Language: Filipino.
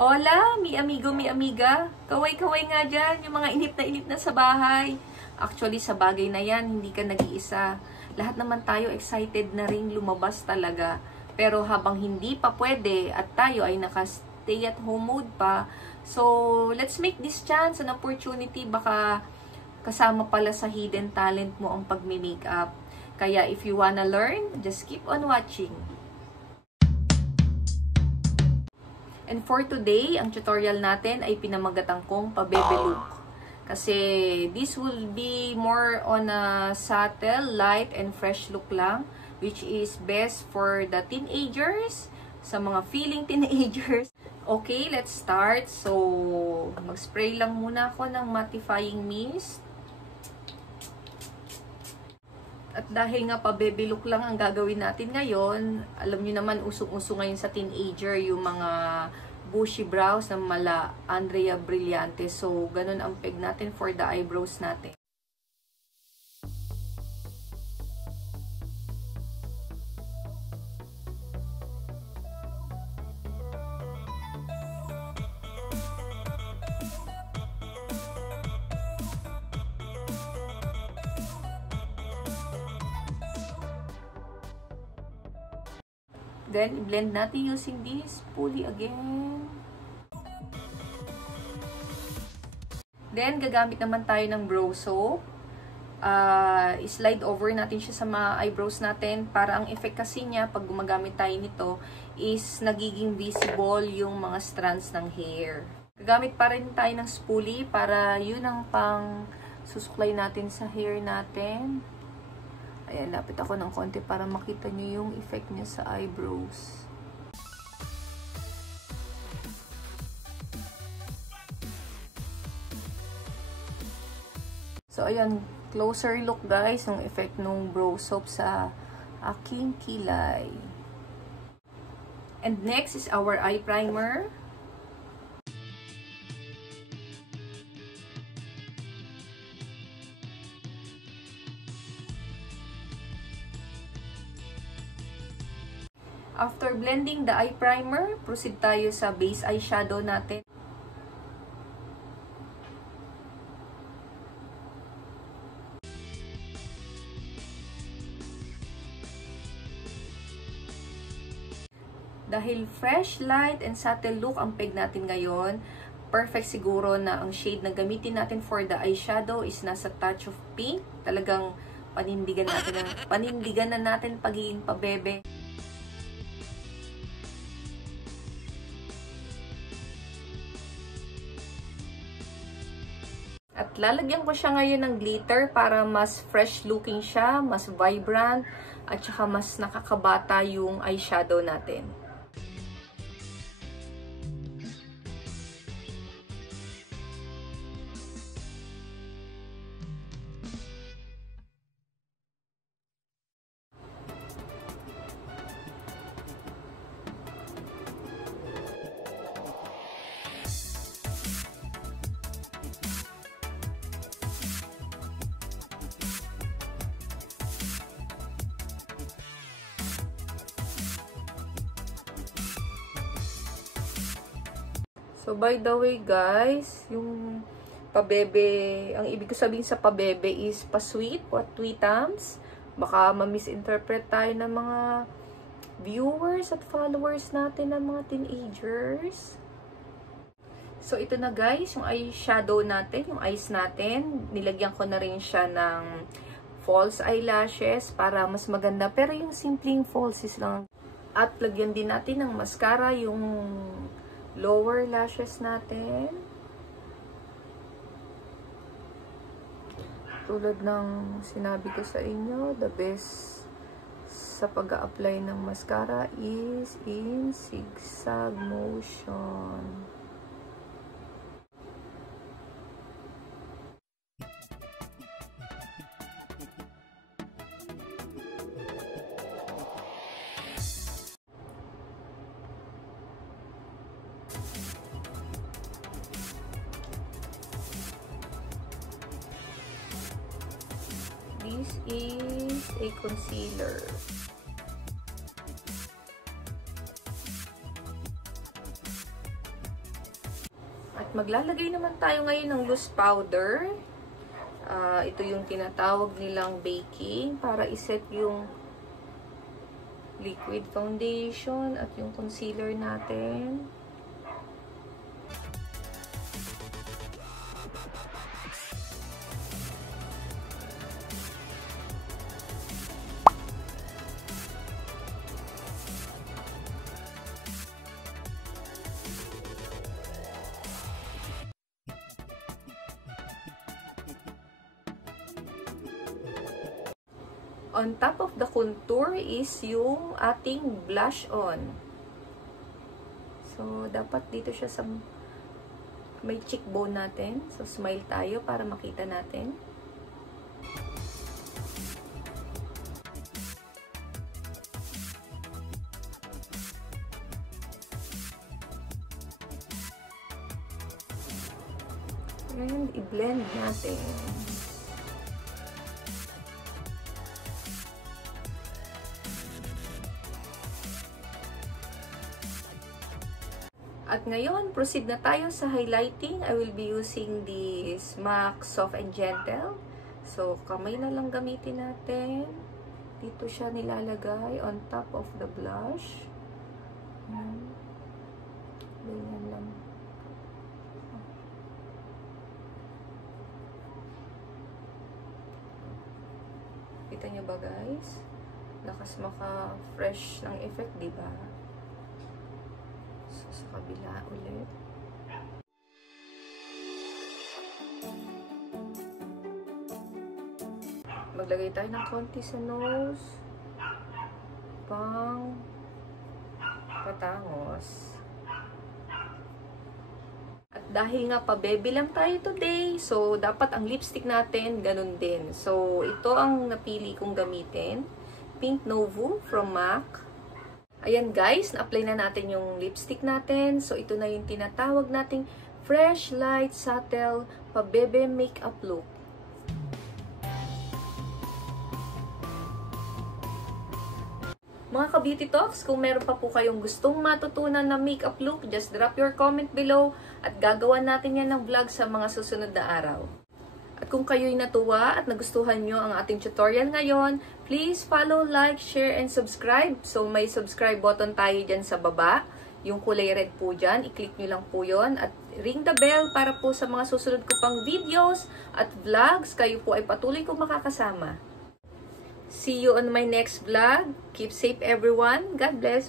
Hola, mi amigo, mi amiga. Kaway-kaway nga dyan, yung mga inip na sa bahay. Actually, sa bagay na yan, hindi ka nag-iisa. Lahat naman tayo excited na rin lumabas talaga. Pero habang hindi pa pwede at tayo ay naka-stay at home mode pa, so let's make this chance an opportunity. Baka kasama pala sa hidden talent mo ang pagme-makeup. Kaya if you wanna learn, just keep on watching. And for today, ang tutorial natin ay pinamagatan kong PaBEBE look. Kasi this will be more on a subtle, light, and fresh look lang. Which is best for the teenagers, sa mga feeling teenagers. Okay, let's start. So, mag-spray lang muna ako ng mattifying mist. At dahil nga PaBEBE look lang ang gagawin natin ngayon, alam niyo naman usong-uso ngayon sa teenager yung mga bushy brows na mala Andrea Brillante. So, ganun ang peg natin for the eyebrows natin. Then, blend natin using this pulley again. Then, gagamit naman tayo ng brow soap. Slide over natin siya sa mga eyebrows natin para ang effect kasi niya, pag gumagamit tayo nito, is nagiging visible yung mga strands ng hair. Gagamit pa rin tayo ng spoolie para yun ang pang susuklay natin sa hair natin. Ayan, lapit ako ng konti para makita nyo yung effect niya sa eyebrows. So, ayan, closer look guys, yung effect ng brow soap sa aking kilay. And next is our eye primer. After blending the eye primer, proceed tayo sa base eyeshadow natin. Dahil fresh, light, and subtle look ang peg natin ngayon, perfect siguro na ang shade na gamitin natin for the eyeshadow is nasa touch of pink. Talagang panindigan na natin pagiging PaBEBE. At lalagyan ko siya ngayon ng glitter para mas fresh looking siya, mas vibrant, at saka mas nakakabata yung eyeshadow natin. So, by the way guys, yung PaBEBE, ang ibig ko sabihin sa PaBEBE is pa-sweet, pa-tweetams. Baka ma-misinterpret tayo ng mga viewers at followers natin ng mga teenagers. So, ito na guys, yung eyeshadow natin, yung eyes natin. Nilagyan ko na rin siya ng false eyelashes para mas maganda. Pero yung simpleng falsies lang. At lagyan din natin ng mascara, yung lower lashes natin. Tulad ng sinabi ko sa inyo, the best sa pag-a-apply ng mascara is in zigzag motion. This is a concealer. At maglalagay naman tayo ngayon ng loose powder. Ito yung tinatawag nilang baking para iset yung liquid foundation at yung concealer natin. On top of the contour is yung ating blush on. So, dapat dito siya sa may cheekbone natin. So, smile tayo para makita natin. And i-blend natin. At ngayon, proceed na tayo sa highlighting. I will be using this MAC Soft and Gentle. So, kamay na lang gamitin natin. Dito siya nilalagay on top of the blush. Ganyan lang. Kita niyo ba guys? Lakas maka-fresh ng effect, diba? So, sa kabila ulit. Maglagay tayo ng konti sa nose. Pang patangos. At dahil nga PaBEBE lang tayo today, so dapat ang lipstick natin ganun din. So, ito ang napili kong gamitin. Pink Novo from MAC. Ayan guys, na-apply na natin yung lipstick natin. So, ito na yung tinatawag nating Fresh, Light, Subtle PaBEBE Makeup Look. Mga ka-beauty talks, kung meron pa po kayong gustong matutunan na makeup look, just drop your comment below at gagawa natin yan ng vlog sa mga susunod na araw. At kung kayo'y natuwa at nagustuhan nyo ang ating tutorial ngayon, please follow, like, share, and subscribe. So, may subscribe button tayo dyan sa baba. Yung kulay red po dyan, i-click nyo lang po yon. At ring the bell para po sa mga susunod ko pang videos at vlogs, kayo po ay patuloy kong makakasama. See you on my next vlog. Keep safe everyone. God bless.